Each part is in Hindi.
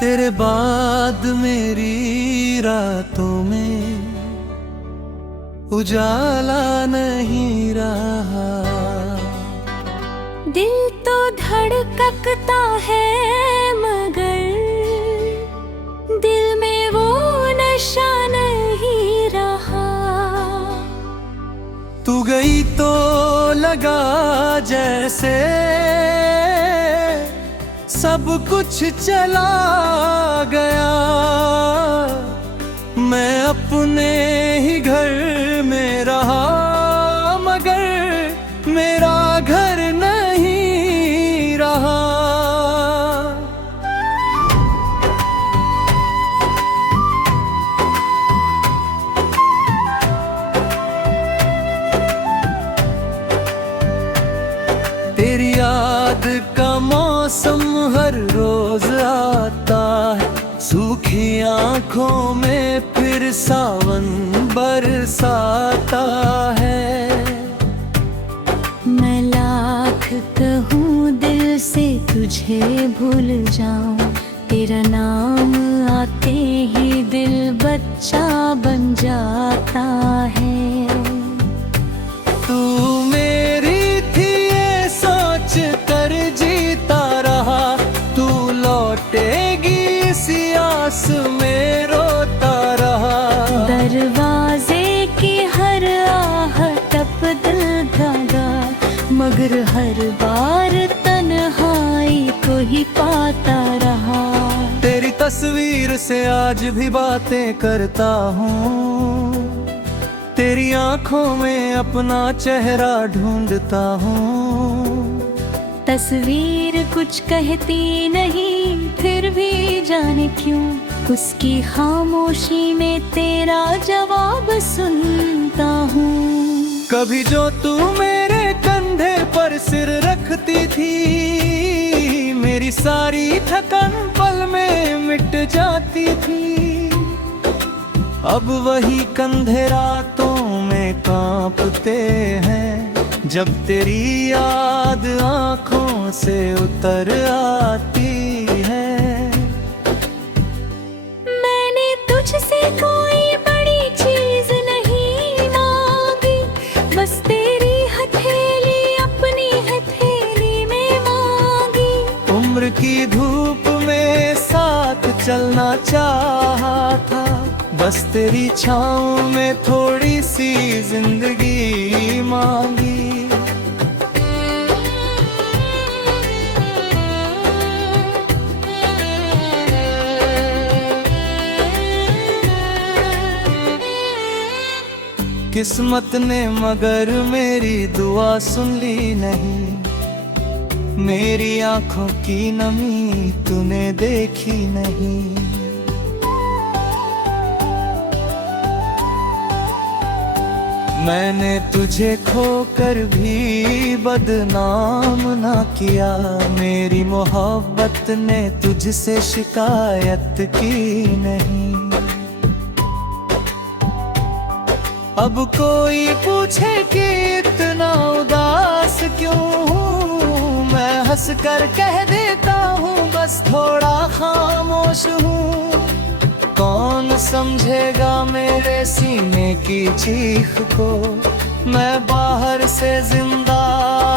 तेरे बाद मेरी रातों में उजाला नहीं रहा। दिल तो धड़कता है मगर दिल में वो नशा नहीं रहा। तू गई तो लगा जैसे सब कुछ चला गया। मैं अपने ही घर में रहा मगर मेरा घर नहीं रहा। तेरी याद का मौसम हर रोज आता है, सूखी आंखों में फिर सावन बरसाता है। मैं लाख कहूँ दिल से तुझे भूल जाऊं, तेरा नाम आते ही दिल बच्चा बन जाता है। तू मेरी थी ये सोच कर जीता रहा, तू लौटेगी इसी आस में रोता रहा। दरवाजे की हर आहट अब दिल धागा, मगर हर बार तन्हाई को ही पाता रहा। तेरी तस्वीर से आज भी बातें करता हूँ, तेरी आंखों में अपना चेहरा ढूंढता हूँ। तस्वीर कुछ कहती नहीं फिर भी जाने क्यों, उसकी खामोशी में तेरा जवाब सुनता हूँ। कभी जो तू मेरे कंधे पर सिर रखती थी, मेरी सारी थकान पल में मिट जाती थी। अब वही कंधे रातों में कांपते हैं, जब तेरी याद आंखों से उतर आती है। मैंने तुझसे कोई बड़ी चीज नहीं मांगी, बस तेरी हथेली अपनी हथेली में मांगी। उम्र की धूप में साथ चलना चाहा था, बस तेरी छाँव में थोड़ी सी जिंदगी मांगी। किस्मत ने मगर मेरी दुआ सुन ली नहीं, मेरी आंखों की नमी तूने देखी नहीं। मैंने तुझे खोकर भी बदनाम ना किया, मेरी मोहब्बत ने तुझसे शिकायत की नहीं। अब कोई पूछे कि इतना उदास क्यों हूँ, मैं हंस कर कह देता हूँ बस थोड़ा खामोश हूँ। कौन समझेगा मेरे सीने की चीख को, मैं बाहर से जिंदा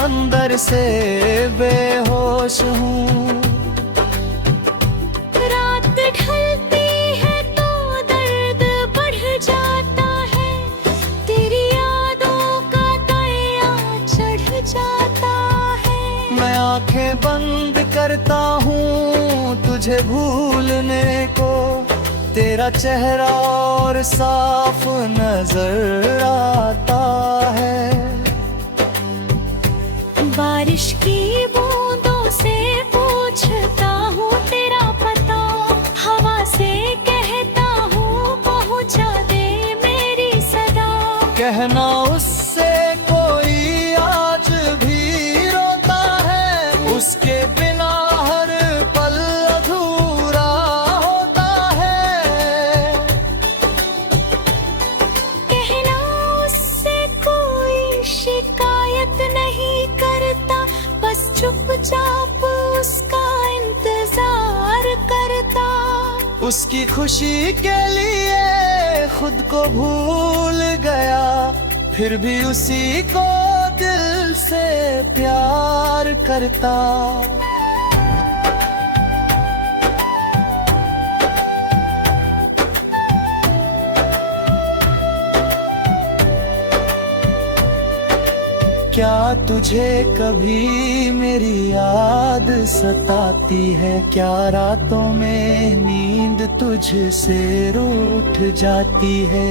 अंदर से बेहोश हूँ। रात ढलती है तो दर्द बढ़ जाता है, तेरी यादों का दरिया चढ़ जाता है। मैं आंखें बंद करता हूँ तुझे भूलने को, तेरा चेहरा और साफ नजर आता है। बारिश की बूंदों से पूछता हूँ तेरा पता, हवा से कहता हूँ पहुँचा दे मेरी सदा। कहना उससे कोई आज भी रोता है, उसके बिना हर पल अधूरा होता है। कहना उससे कोई शिकायत नहीं करता, बस उसकी खुशी के लिए खुद को भूल गया, फिर भी उसी को दिल से प्यार करता। क्या तुझे कभी मेरी याद सताती है? क्या रातों में नींद तुझसे रूठ जाती है?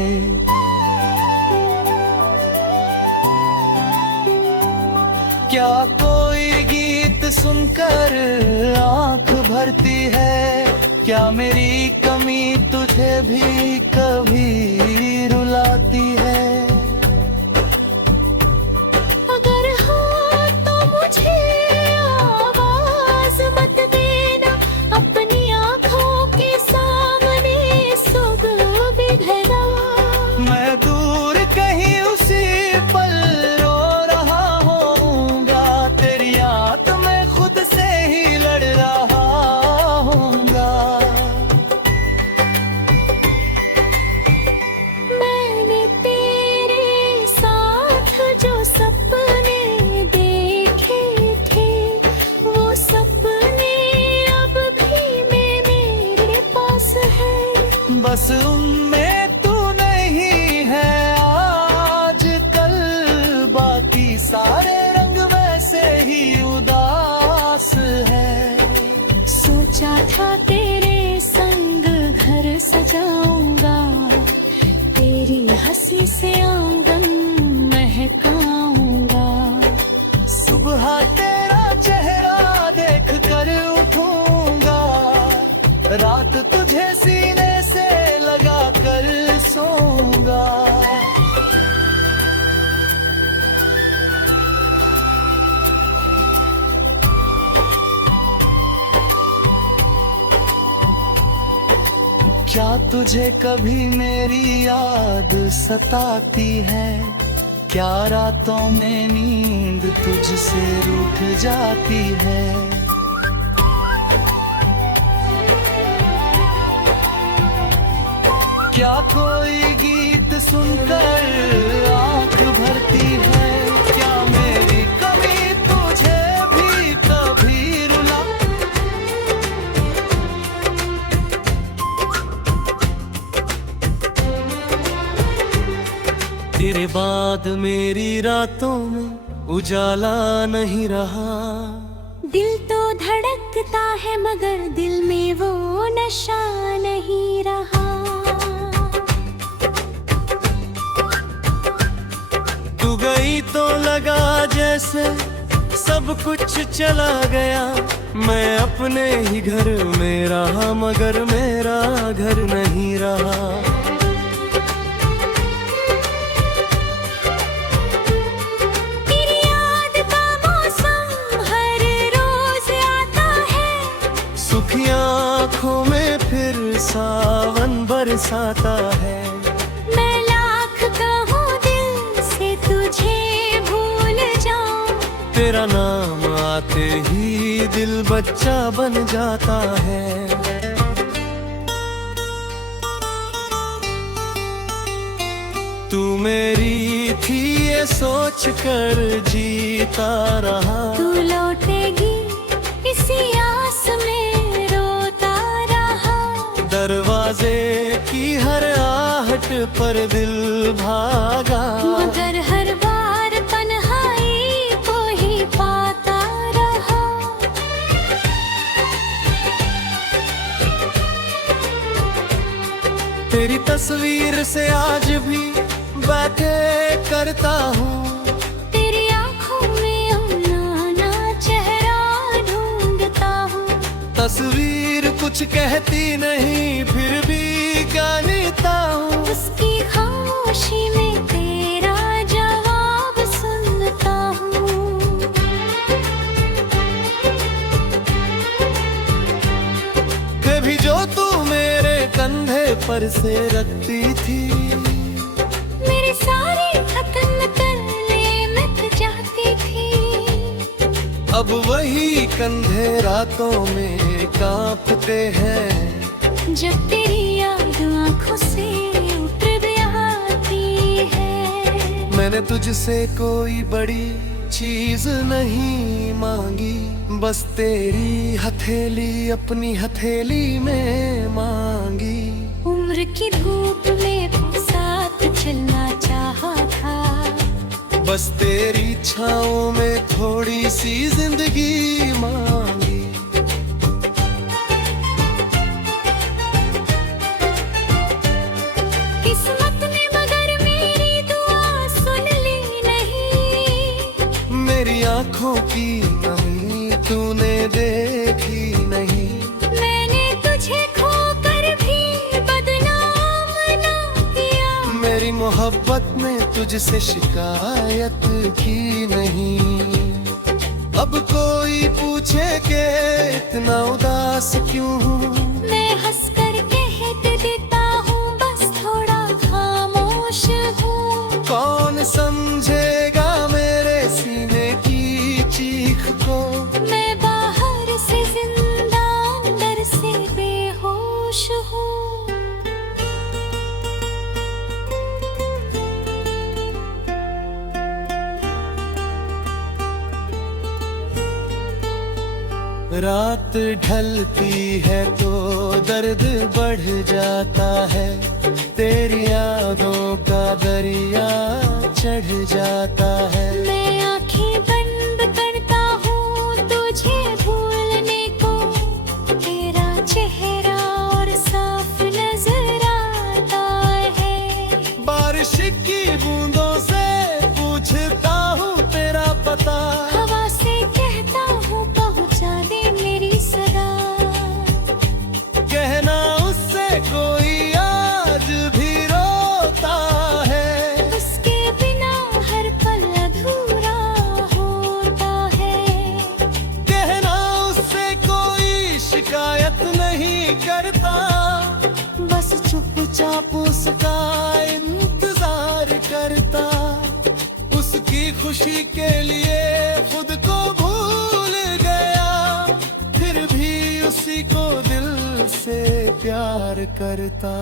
क्या कोई गीत सुनकर आंख भरती है? क्या मेरी कमी तुझे भी कभी रुलाती है? बस उनमें तू नहीं है आज कल, बाकी सारे रंग वैसे ही उदास है। सोचा था तेरे संग घर सजाऊंगा, तेरी हंसी से आंगन महकाऊंगा। सुबह तेरा चेहरा देख कर उठूंगा, रात तुझे सीने से लगा कर सोऊंगा। क्या तुझे कभी मेरी याद सताती है? क्या रातों में नींद तुझसे रूठ जाती है? क्या कोई गीत सुनकर आंख भरती है? क्या मेरी कमी तुझे भी कभी रुला? तेरे बाद मेरी रातों में उजाला नहीं रहा। दिल तो धड़कता है मगर दिल में वो नशा नहीं रहा। तू गई तो लगा जैसे सब कुछ चला गया। मैं अपने ही घर में रहा मगर मेरा घर नहीं रहा। तेरी याद का मौसम हर रोज आता है, सुखी आँखों में फिर सावन बरसाता है। मैं लाख कहूँ दिल से तुझे भूल जाऊं, तेरा नाम आते ही दिल बच्चा बन जाता है। तू मेरी थी ये सोच कर जीता रहा। तू लौटेगी इसी आस में रोता रहा। दरवाजे की हर आहट पर दिल भागा, मगर हर बार तन्हाई को ही पाता रहा। तेरी तस्वीर से आज भी बैठे करता हूँ। तेरी आँखों में अपना चेहरा ढूंढता हूँ। तस्वीर कुछ कहती नहीं फिर भी गाता हूँ। उसकी खामोशी में तेरा जवाब सुनता हूँ। कभी जो तू मेरे कंधे पर से रखती थी, मेरी सारी थकन तले मिट जाती थी। अब वही कंधे रातों में कांपते हैं। जब तेरी याद आंखों से उतर आती है। मैंने तुझसे कोई बड़ी चीज नहीं मांगी, बस तेरी हथेली अपनी हथेली में मांगी। उम्र की धूप में साथ चलना चाहा था, बस तेरी छाँव में थोड़ी सी जिंदगी मांगी। किस्मत ने मगर मेरी दुआ सुन ली नहीं, मेरी आंखों की नमी तूने देखी नहीं। मैंने तुझे खोकर भी बदनाम ना किया, मेरी मोहब्बत ने तुझसे शिकायत की नहीं। अब कोई पूछे कि इतना उदास क्यों हूँ, मैं हंस कर कह देता हूँ बस थोड़ा खामोश हूँ। कौन समझेगा मेरे सीने की चीख को। मैं बाहर से जिंदा अंदर से बेहोश हूँ। रात ढलती है तो दर्द बढ़ जाता है, तेरी यादों का दरिया चढ़ जाता है। मैं आंखें बंद करता हूँ तुझे भूलने को, तेरा चेहरा और साफ नजर आता है। बारिश की बूंदों से पूछता हूँ तेरा पता, हवा से कहता हूँ पहुँचा दे मेरी सदा। कहना उससे कोई आज भी रोता है, उसके बिना हर पल अधूरा होता है। कहना उससे कोई शिकायत नहीं करता, बस चुपचाप उसका इंतजार करता। उसकी खुशी के लिए खुद को भूल गया, फिर भी उसी को दिल से प्यार करता।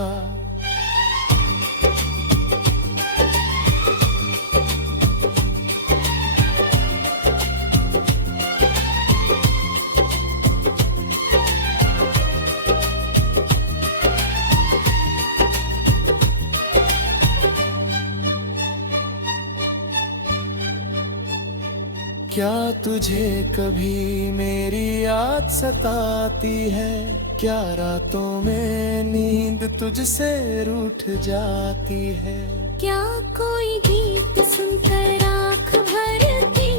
क्या तुझे कभी मेरी याद सताती है, क्या रातों में नींद तुझसे रूठ जाती है। क्या कोई गीत सुनकर आँख भरती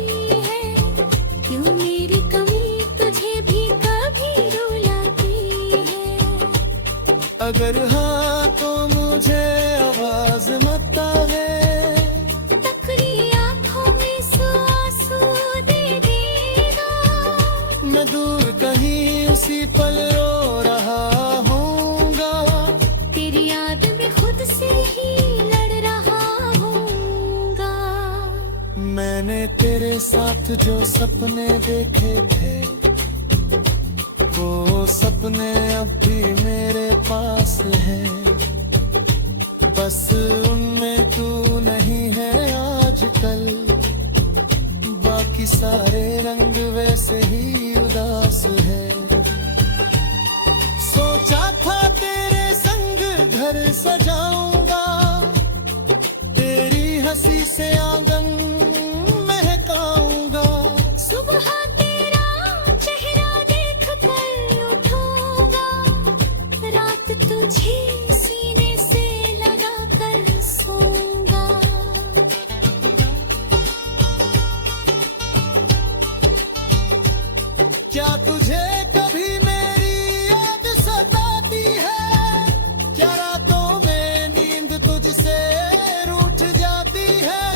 है, क्यों मेरी कमी तुझे भी कभी रुलाती है। अगर हाँ तो मुझे आवाज मत आवे, मैं दूर कहीं उसी पल रो रहा हूँगा, तेरी याद में खुद से ही लड़ रहा हूँगा। मैंने तेरे साथ जो सपने देखे थे, वो सपने अब भी मेरे पास है, बस उनमें तू नहीं है आजकल। बाकी सारे रंग वैसे ही उदास है। सोचा था तेरे संग घर सजाऊंगा, तेरी हंसी से आंगन महकाऊंगा। सुबह तेरा चेहरा देख कर उठूंगा, रात तुझे सीने से लगा कर सोऊंगा। क्या तुझे कभी मेरी याद सताती है, क्या रातों में नींद तुझसे रूठ जाती है।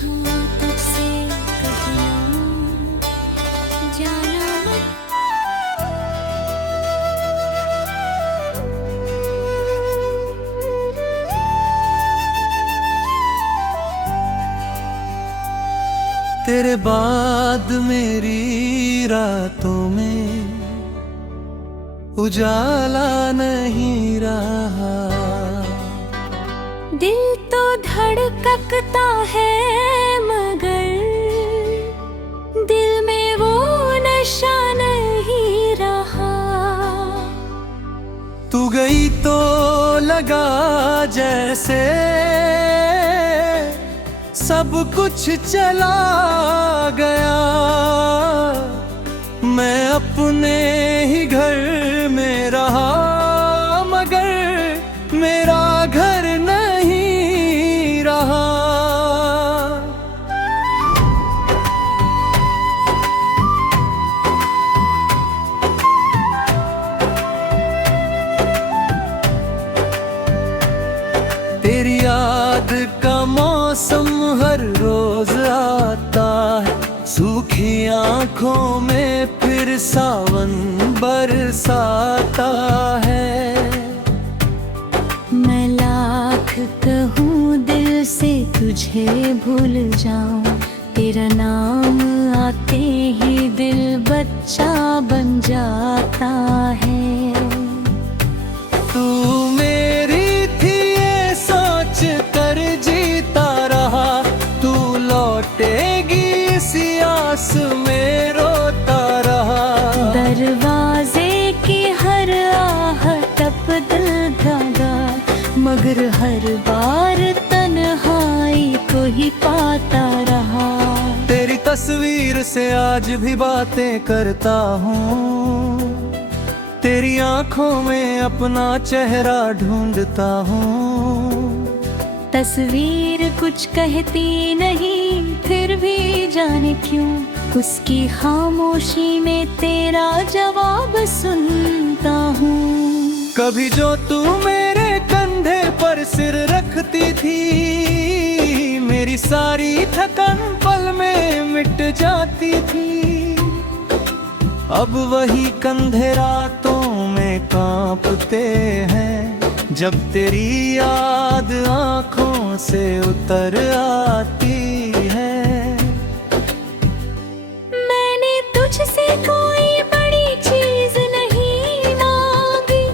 हाँ तुझसे कहना जाना मत। तेरे बाद मेरी रातों में उजाला नहीं रहा। दिल तो धड़कता है मगर दिल में वो नशा नहीं रहा। तू गई तो लगा जैसे सब कुछ चला गया। मैं अपने ही घर में रहा मगर मेरा घर नहीं रहा। तेरी याद का मौसम हर रोज आता है। सूखी आंखों में फिर सावन बरसाता है। मैं लाख कहूँ दिल से तुझे भूल जाऊं, तेरा नाम आते ही दिल बच्चा बन जाता है। तू मेरी थी ये सोच कर जीता रहा। तू लौटेगी इसी आस में रोता रहा। दरवाजे की हर आहट अब दिल धागा, मगर हर बार तन्हाई को ही पाता रहा। तेरी तस्वीर से आज भी बातें करता हूँ। तेरी आंखों में अपना चेहरा ढूंढता हूँ। तस्वीर कुछ कहती नहीं फिर भी जाने क्यों, उसकी खामोशी में तेरा जवाब सुनता हूँ। कभी जो तू मेरे कंधे पर सिर रखती थी, मेरी सारी थकन पल में मिट जाती थी। अब वही कंधे रातों में कांपते हैं, जब तेरी याद आंखों से उतर आती है। मैंने तुझसे कोई बड़ी चीज नहीं मांगी,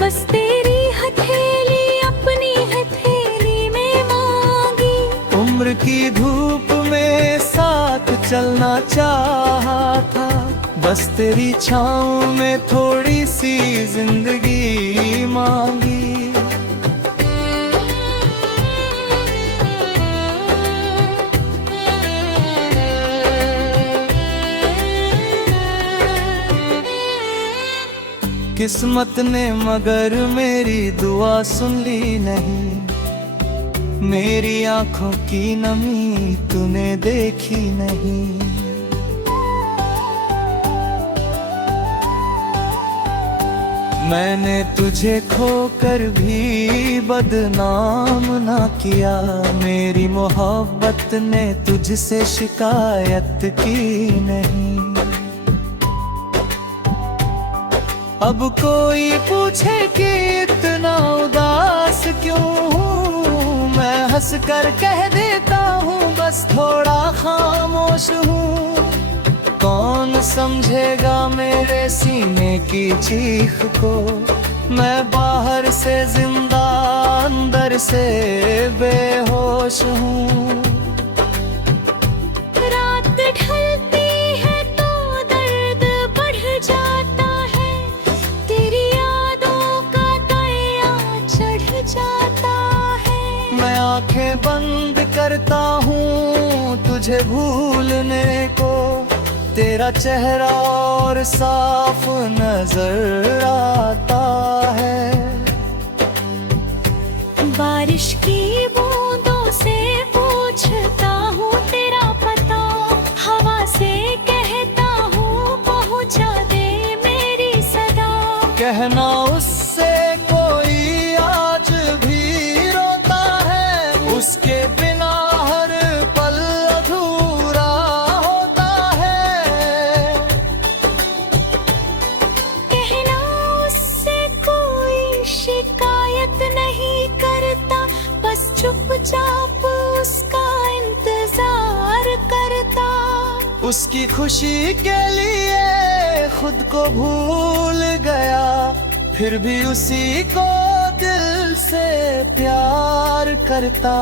बस तेरी हथेली अपनी हथेली में मांगी। उम्र की धूप में साथ चलना चाहा था, बस तेरी छाँव में थोड़ी सी जिंदगी मांगी। किस्मत ने मगर मेरी दुआ सुन ली नहीं। मेरी आंखों की नमी तूने देखी नहीं। मैंने तुझे खोकर भी बदनाम ना किया। मेरी मोहब्बत ने तुझसे शिकायत की नहीं। अब कोई पूछे कि इतना उदास क्यों हूँ, मैं हंस कर कह देता हूँ बस थोड़ा खामोश हूँ। कौन समझेगा मेरे सीने की चीख को, मैं बाहर से जिंदा अंदर से बेहोश हूँ। रात ढलती है तो दर्द बढ़ जाता है, तेरी यादों का दया चढ़ जाता है। मैं आंखें बंद करता हूँ तुझे भूलने को, तेरा चेहरा और साफ नजर आता है। बारिश की बूंदों से पूछता हूँ तेरा पता, हवा से कहता हूँ पहुँचा दे मेरी सदा। कहना उससे कोई आज भी रोता है, उसके बिना हर पल चुपचाप उसका इंतजार करता। उसकी खुशी के लिए खुद को भूल गया, फिर भी उसी को दिल से प्यार करता।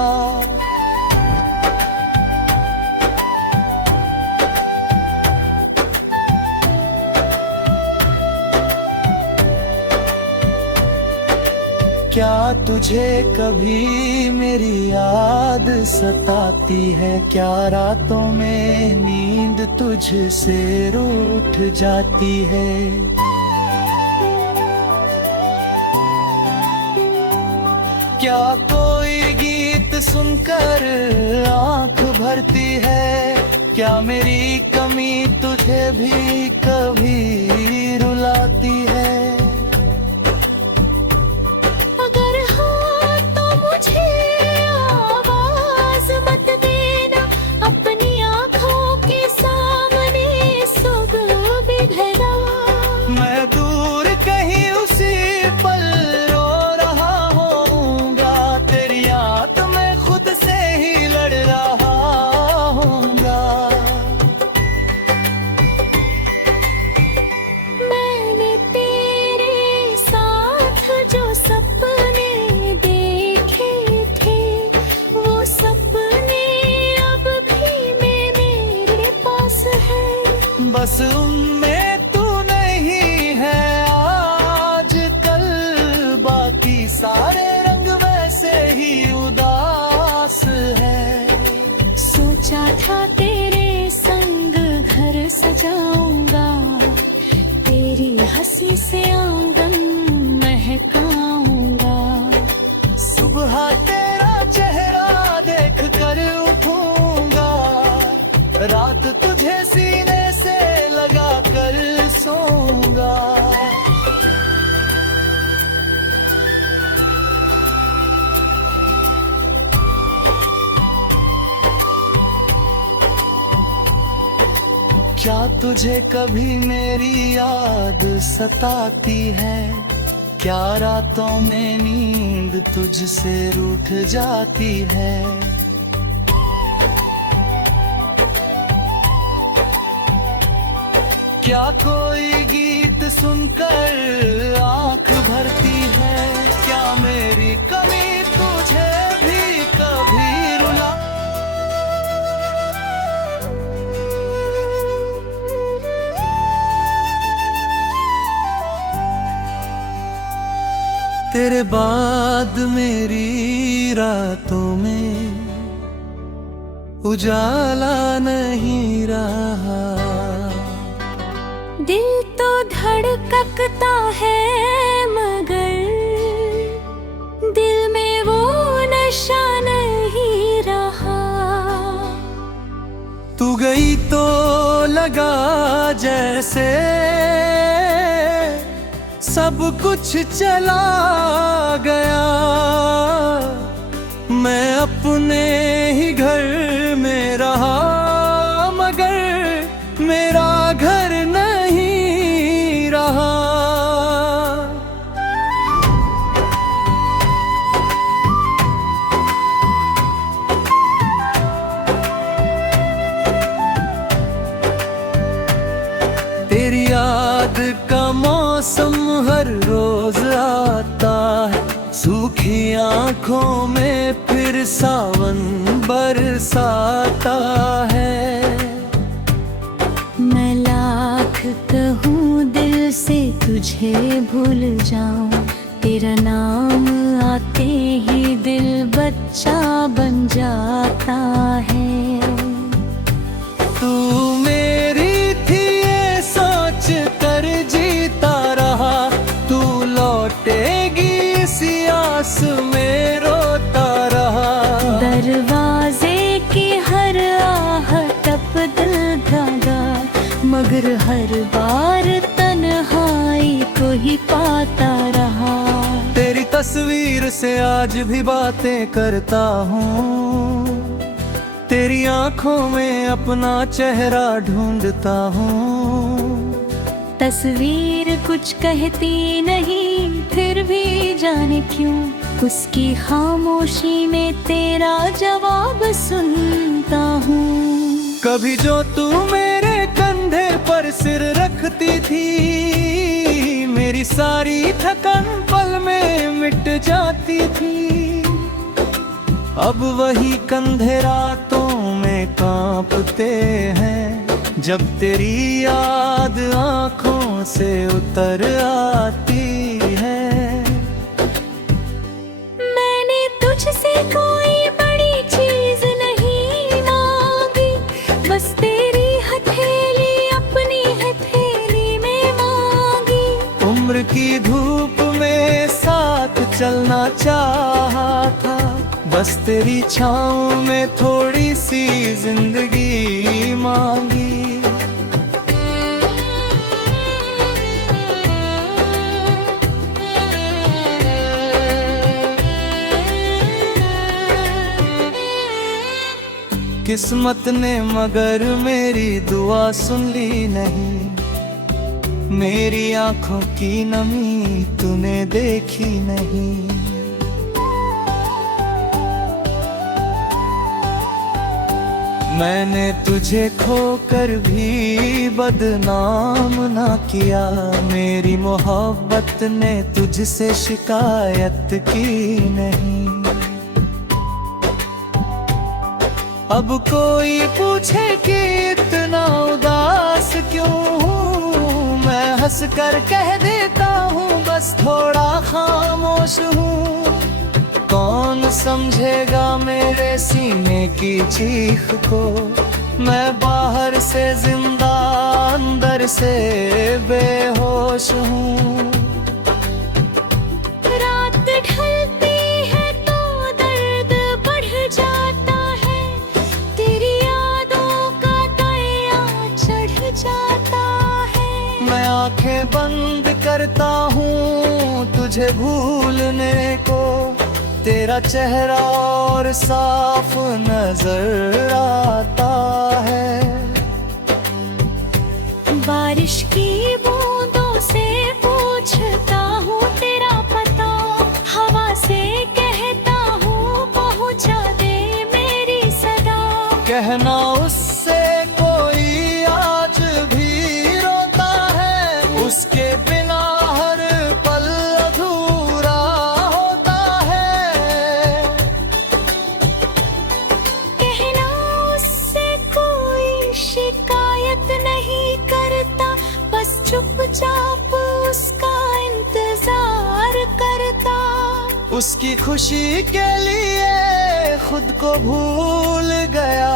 क्या तुझे कभी मेरी याद सताती है? क्या रातों में नींद तुझसे रूठ जाती है? क्या कोई गीत सुनकर आंख भरती है? क्या मेरी कमी तुझे भी कभी रुलाती है? बस उनमें तू नहीं है आज कल, बाकी सारे रंग वैसे ही उदास है। सोचा था तेरे संग घर सजाऊंगा, तेरी हंसी से आंगन महकाऊंगा। सुबह तेरा चेहरा देख कर उठूंगा, रात तुझे सीने से लगा कर सोऊंगा। क्या तुझे कभी मेरी याद सताती है? क्या रातों में नींद तुझसे रूठ जाती है? क्या कोई गीत सुनकर आंख भरती है? क्या मेरी कमी तुझे भी कभी रुला? तेरे बाद मेरी रातों में उजाला नहीं रहा। दिल तो धड़कता है मगर दिल में वो नशा नहीं रहा। तू गई तो लगा जैसे सब कुछ चला गया। मैं अपने ही घर में रहा मगर मेरा घर नहीं रहा। तेरी याद का मौसम हर रोज आता है, सूखी आंखों में फिर सावन बरसाता है। मैं लाख कहूँ दिल से तुझे भूल जाऊं, तेरा नाम आते ही दिल बच्चा बन जाता है। तू मेरी थी ये सोच कर जीता रहा, तू लौटेगी इसी आस में रोता रहा। दरवाजे की हर आहट अब दिल धागा, मगर हर बार तन्हाई को ही पाता रहा। तेरी तस्वीर से आज भी बातें करता हूँ, तेरी आंखों में अपना चेहरा ढूंढता हूँ। तस्वीर कुछ कहती नहीं फिर भी जाने क्यों उसकी खामोशी में तेरा जवाब सुनता हूँ। कभी जो तू मेरे कंधे पर सिर रखती थी, मेरी सारी थकन पल में मिट जाती थी। अब वही कंधे रातों में कांपते हैं, जब तेरी याद आंखों से उतर आती है। मैंने तुझसे कोई बड़ी चीज नहीं मांगी, बस तेरी हथेली अपनी हथेली में मांगी। उम्र की धूप में साथ चलना चाहा था, बस तेरी छाँव में थोड़ी सी जिंदगी मांगी। किस्मत ने मगर मेरी दुआ सुन ली नहीं, मेरी आंखों की नमी तूने देखी नहीं। मैंने तुझे खोकर भी बदनाम ना किया, मेरी मोहब्बत ने तुझसे शिकायत की नहीं। अब कोई पूछे कि इतना उदास क्यों हूँ, मैं हंस कर कह देता हूँ बस थोड़ा खामोश हूँ। कौन समझेगा मेरे सीने की चीख को, मैं बाहर से जिंदा अंदर से बेहोश हूँ। रात ढलती है तो दर्द बढ़ जाता है, तेरी यादों का दया चढ़ जाता है। मैं आंखें बंद करता हूँ तुझे भूलने को, तेरा चेहरा और साफ नजर आता है। बारिश की बूंदों से पूछता हूँ तेरा पता, हवा से कहता हूँ पहुँचा दे मेरी सदा। कहना उससे कोई आज भी रोता है, उसके बिना हर पल अधूरा होता है। कहना उससे कोई शिकायत नहीं करता, बस चुपचाप उसका इंतजार करता। उसकी खुशी के लिए खुद को भूल गया,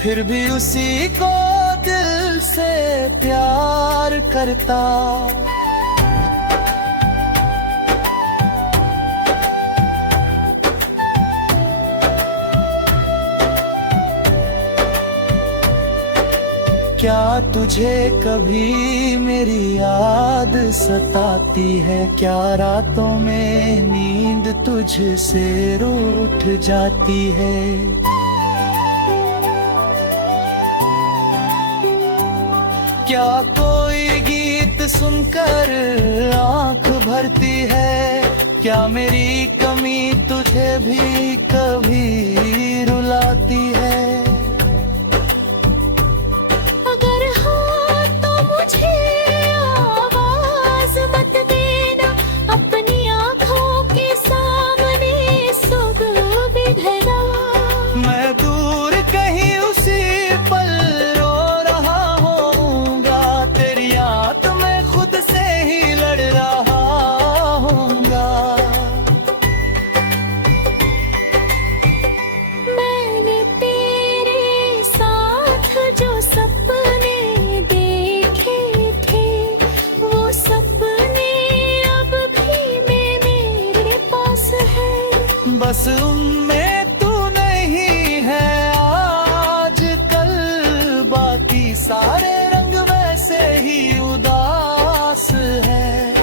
फिर भी उसी को दिल से प्यार करता। क्या तुझे कभी मेरी याद सताती है, क्या रातों में नींद तुझसे रूठ जाती है। क्या कोई गीत सुनकर आंख भरती है, क्या मेरी कमी तुझे भी कभी रुलाती है। अगर हाँ तो मुझे आवाज मत देना, अपनी आँखों के सामने सुबह बिधरा। मैं दूर कहीं उसी पल रो रहा होऊंगा, तेरी याद में खुद से ही लड़ रहा होऊंगा। मैंने तेरे साथ जो सपने देखे थे, वो सपने अब भी मेरे पास है। बस उनमें तू नहीं है आज कल, बाकी सारे रंग वैसे ही उदास है।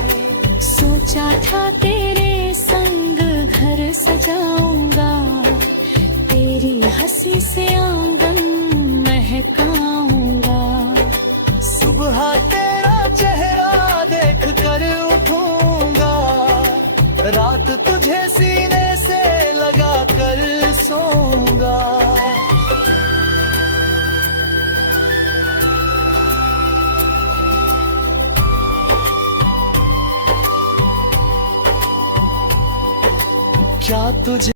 सोचा था तेरे संग घर सजाऊंगा, तेरी हंसी से आंगन महकाऊंगा। सुबह तेरा चेहरा देख कर उठूंगा, रात तुझे सीने तुझे